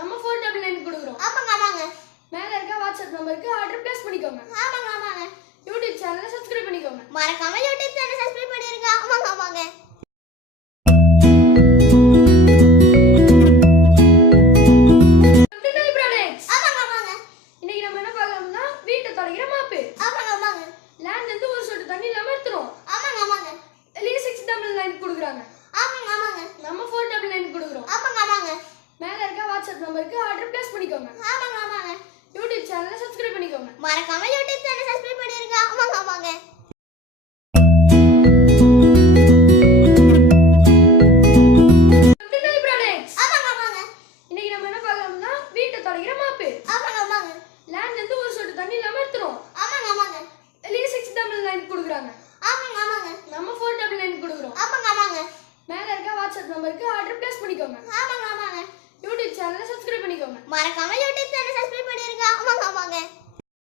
நம்ம 499 கொடுக்குறோம். ஆமாங்க ஆமாங்க. மேல இருக்க வாட்ஸ்அப் நம்பருக்கு ஆர்டர் பிளேஸ் பண்ணிக்கோங்க. ஆமாங்க ஆமாங்க. யூடியூப் சேனலை சப்ஸ்கிரைப் பண்ணிக்கோங்க. மறக்காம யூடியூப் சேனல் சப்ஸ்கிரைப் பண்ணிருங்க. ஆமாங்க ஆமாங்க. ஆமாங்க ஆமாங்க. இன்னைக்கு நம்ம என்ன பார்க்கலாம்னா வீட்டை தொடக்கிற மாப்பு. ஆமாங்க ஆமாங்க. லேண்ட்ல இருந்து ஒரு சொட்டு தண்ணி இல்லாம எடுத்துரும். ஆமாங்க ஆமாங்க. வெளியே 699 கொடுக்குறாங்க. ஆமாங்க ஆமாங்க. நம்ம 499 கொடுக்குறோம். ஆமாங்க ஆமாங்க. மேல இருக்க வாட்ஸ்அப் நம்பருக்கு ஆர்டர் பிளேஸ் பண்ணிக்கோங்க. ஆமாங்க ஆமாங்க. யூடியூப் சேனலை சப்ஸ்கிரைப் பண்ணிக்கோங்க. மறக்காம யூடியூப் சேனல் சப்ஸ்கிரைப் பண்ணிருங்க. ஆமாங்க ஆமாங்க. ஆமாங்க ஆமாங்க. இன்னைக்கு நம்ம என்ன பார்க்கலாம்னா வீட்டை தொடக்கிற மாப்பு. ஆமாங்க ஆமாங்க. லேண்ட்ல இருந்து ஒரு சொட்டு தண்ணி இல்லாம எடுத்துரும். ஆமாங்க ஆமாங்க. வெளியே 699 கொடுக்குறாங்க. ஆமாங்க ஆமாங்க. நம்ம 499 கொடுக்குறோம். ஆமாங்க ஆமாங்க. மேல இருக்க வாட்ஸ்அப் நம்பருக்கு ஆர்டர் பிளேஸ் பண்ணிக்கோங்க. ஆமாங்க ஆமாங்க. யூடியூப் சேனலை சப்ஸ்கிரைப் பண்ணிக்கோங்க. மறக்காம